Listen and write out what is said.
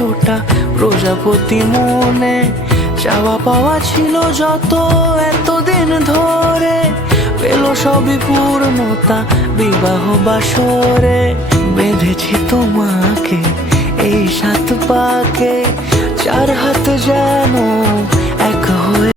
100টা প্রজাপতি মনে। চাওয়া পাওয়া ছিল যত এতদিন ধরে, পেল সবই পূর্ণতা বিবাহ বাসরে। বেঁধেছি তোমাকে এই 7 পাকে, 4 হাত যেন